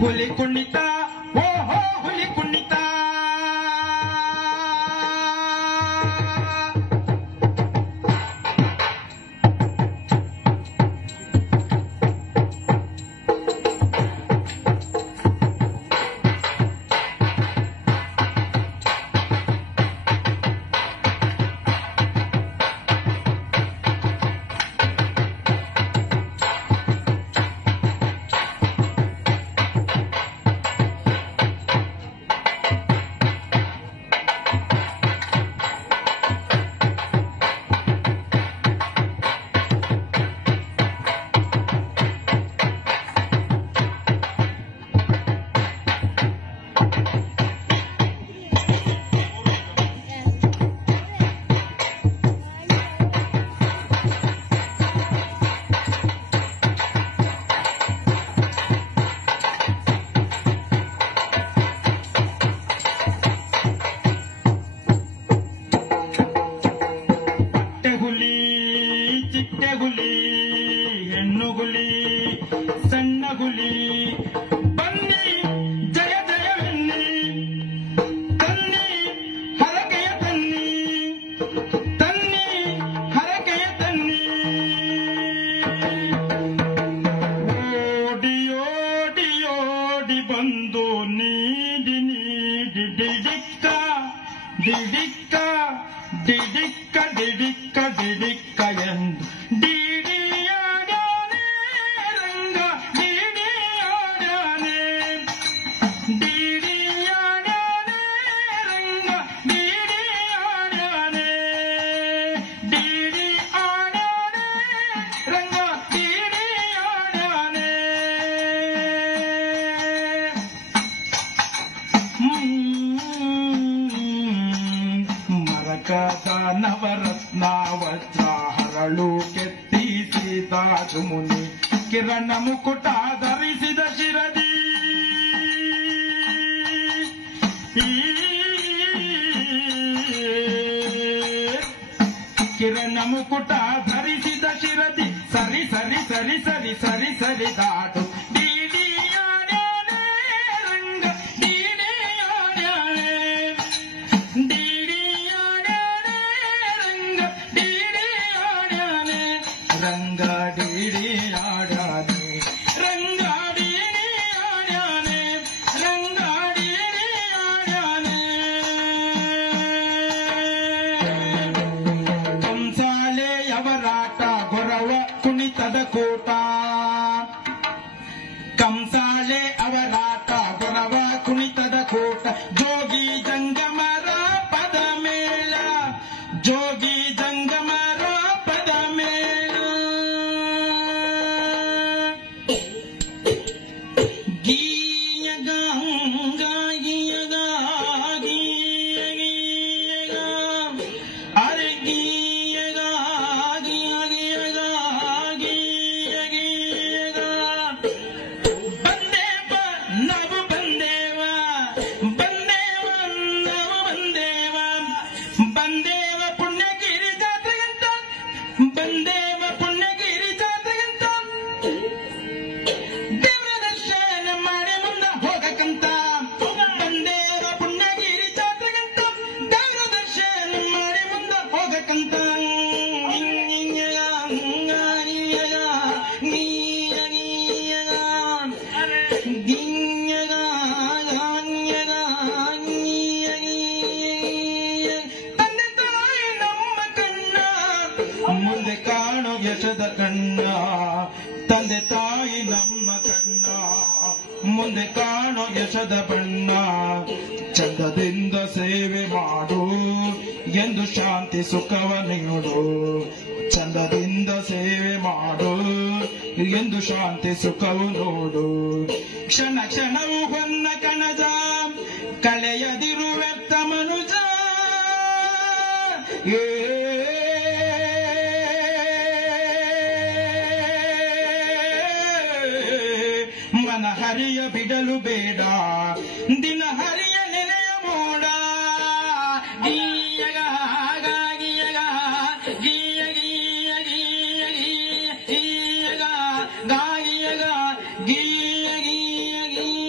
ಹುಲಿ ಕುಣಿತ ಓಹೋ ಹುಲಿ ಕುಣಿತ ಕಿರಣ ಮುಕುಟ ಧರಿಸಿದ ಶಿರದಿ ಕಿರಣ ಮುಕುಟ ಧರಿಸಿದ ಶಿರದಿ ಸರಿ ಸರಿ ಸರಿ ಸರಿ ಸರಿ ಸರಿ ದಾಟು ತಂದೆ ತಾಯಿ ನಮ್ಮ ಕಣ್ಣ ಮುಂದೆ ಕಾಣೋ ಯಶದ ಬಣ್ಣ ಚಂದದಿಂದ ಸೇವೆ ಮಾಡು ಎಂದು ಶಾಂತಿ ಸುಖವ ನೀಡು ಚಂದದಿಂದ ಸೇವೆ ಮಾಡು ಎಂದು ಶಾಂತಿ ಸುಖವು ನೋಡು ಕ್ಷಣ ಕ್ಷಣವು ಹೊನ್ನ ಕಣಜ ಕಳೆಯದಿರು ವ್ಯರ್ಥ ಮನುಜ ಮನ ಹರಿಯ ಬಿಡಲು ಬೇಡ ದಿನ ಹರಿಯ ನೆನೆಯ ಮೋಡ ಗೀಯಗ ಗೀಯಗ ಗೀಯ ಗೀಯ ಗೀಯ ಗೀಯಗ ಗಾಯಿಯಗ ಗೀಯ ಗೀಯ ಗೀಯ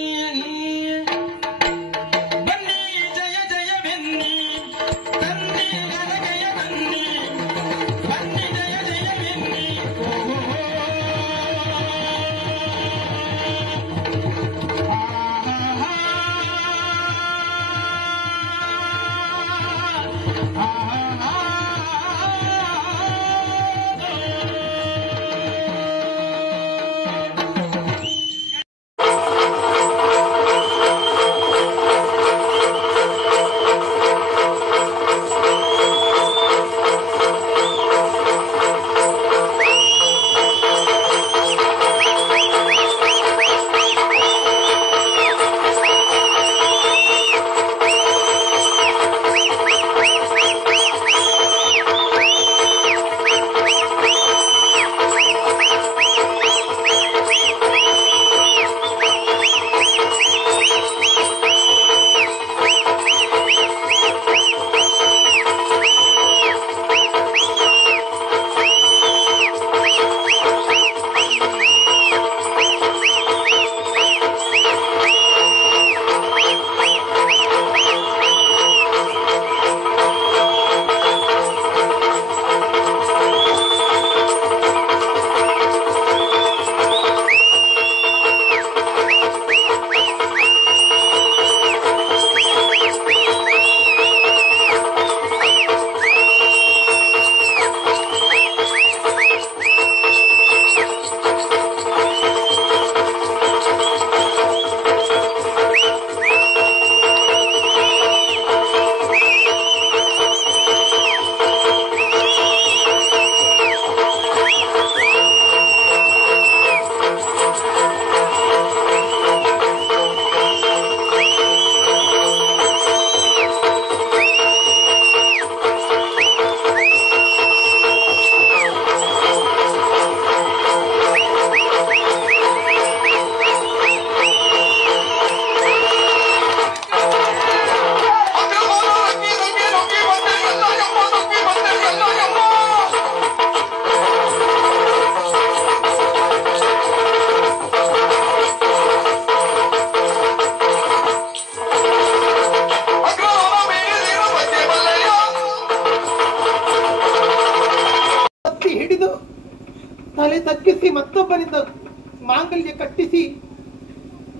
ಮಾಂಗಲ್ಯ ಕಟ್ಟಿಸಿ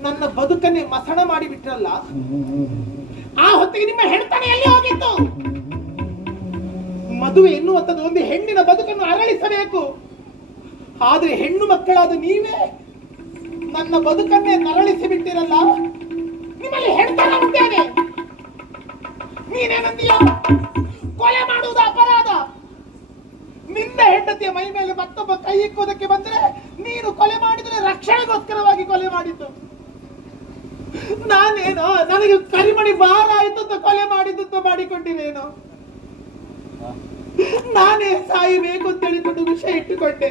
ನನ್ನ ಬದುಕನ್ನೇ ಮಸಣ ಮಾಡಿಬಿಟ್ರಲ್ಲ, ಆ ಹೊತ್ತಿಗೆ ನಿಮ್ಮ ಹೆಣ್ತನ ಎಲ್ಲಿ ಹೋಗಿತ್ತು? ಮದುವೆ ಎನ್ನುವಂಥದ್ದು ಒಂದು ಹೆಣ್ಣಿನ ಬದುಕನ್ನು ಅರಳಿಸಬೇಕು. ಆದ್ರೆ ಹೆಣ್ಣು ಮಕ್ಕಳಾದ ನೀವೇ ನನ್ನ ಬದುಕನ್ನೇ ನರಳಿಸಿ ಬಿಟ್ಟಿರಲ್ಲ. ನಿಮ್ಮಲ್ಲಿ ಹೆಣ್ತನ ಉಂಟೇನೆ? ನೀನೇನಂತೀಯ? ಕೊಲೆ ಮಾಡುವುದು ಅಪರಾಧ. ನಿನ್ನ ಹೆಂಡತಿಯ ಮೈ ಮೇಲೆ ಮತ್ತೊಬ್ಬ ಕೈ ಇಕ್ಕುವುದಕ್ಕೆ ಬಂದ್ರೆ ನೀನು ಕೊಲೆ ಮಾಡಿದ್ರೆ ರಕ್ಷಣೆಗೋಸ್ಕರವಾಗಿ ಕೊಲೆ ಮಾಡಿದ್ದು. ನಾನೇನೋ ನನಗೆ ಕರಿಮಣಿ ಭಾರ ಆಯ್ತು ಅಂತ ಕೊಲೆ ಮಾಡಿದ್ದು ಮಾಡಿಕೊಂಡಿರೇನೋ. ನಾನೇ ಸಾಯಬೇಕು ಅಂತ ಹೇಳಿಕೊಂಡು ವಿಷ ಇಟ್ಟುಕೊಂಡೆ.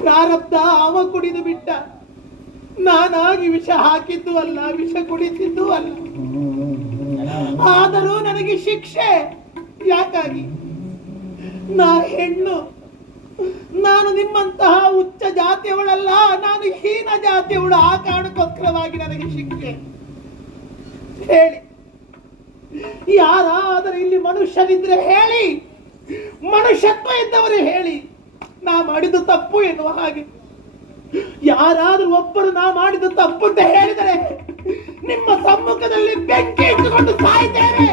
ಪ್ರಾರಬ್ಧ ಅವ ಕುಡಿದು ಬಿಟ್ಟ, ನಾನಾಗಿ ವಿಷ ಹಾಕಿದ್ದು ಅಲ್ಲ, ವಿಷ ಕುಡಿಸಿದ್ದು ಅಲ್ಲ. ಆದರೂ ನನಗೆ ಶಿಕ್ಷೆ ಯಾಕಾಗಿ? ನಾ ಹೆಣ್ಣು, ನಾನು ನಿಮ್ಮಂತಹ ಉಚ್ಚ ಜಾತಿಯವಳಲ್ಲ, ನಾನು ಹೀನ ಜಾತಿಯವಳು. ಆ ಕಾರಣಕ್ಕೋಸ್ಕರವಾಗಿ ನನಗೆ ಶಿಕ್ಷೆ. ಹೇಳಿ, ಯಾರಾದರೂ ಇಲ್ಲಿ ಮನುಷ್ಯನಿದ್ರೆ ಹೇಳಿ, ಮನುಷ್ಯತ್ವ ಇದ್ದವರು ಹೇಳಿ, ನಾ ಮಾಡಿದ್ದು ತಪ್ಪು ಎನ್ನುವ ಹಾಗೆ. ಯಾರಾದ್ರೂ ಒಬ್ಬರು ನಾ ಮಾಡಿದ್ದು ತಪ್ಪು ಅಂತ ಹೇಳಿದರೆ ನಿಮ್ಮ ಸಮ್ಮುಖದಲ್ಲಿ ಬೆಂಕಿ ಇಟ್ಟುಕೊಂಡು ಸಾಯ್ತೇವೆ.